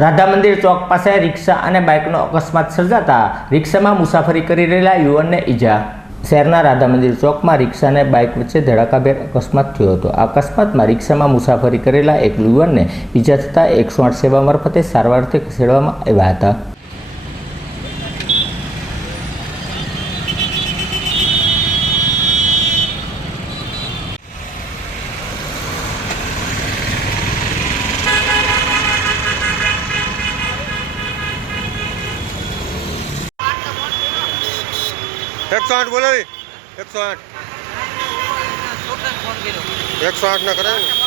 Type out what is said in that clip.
રાધા મંદિર ચોક પાસે રિક્ષા અને બાઇકનો અકસ્માત સર્જાતા રિક્ષામાં મુસાફરી કરી રહેલા યુવાનને ઈજા. શહેરના રાધા મંદિર ચોકમાં રિક્ષા અને બાઇક વચ્ચે ધડાકાભેર અકસ્માત થયો હતો. આ અકસ્માતમાં રિક્ષામાં મુસાફરી કરેલા એક યુવાનને ઈજા થતાં એકસો આઠ સેવા મારફતે સારવારથી ખસેડવામાં આવ્યા હતા. એકસો આઠ બોલાવી એકસો આઠ એકસો આઠ ના કરે ને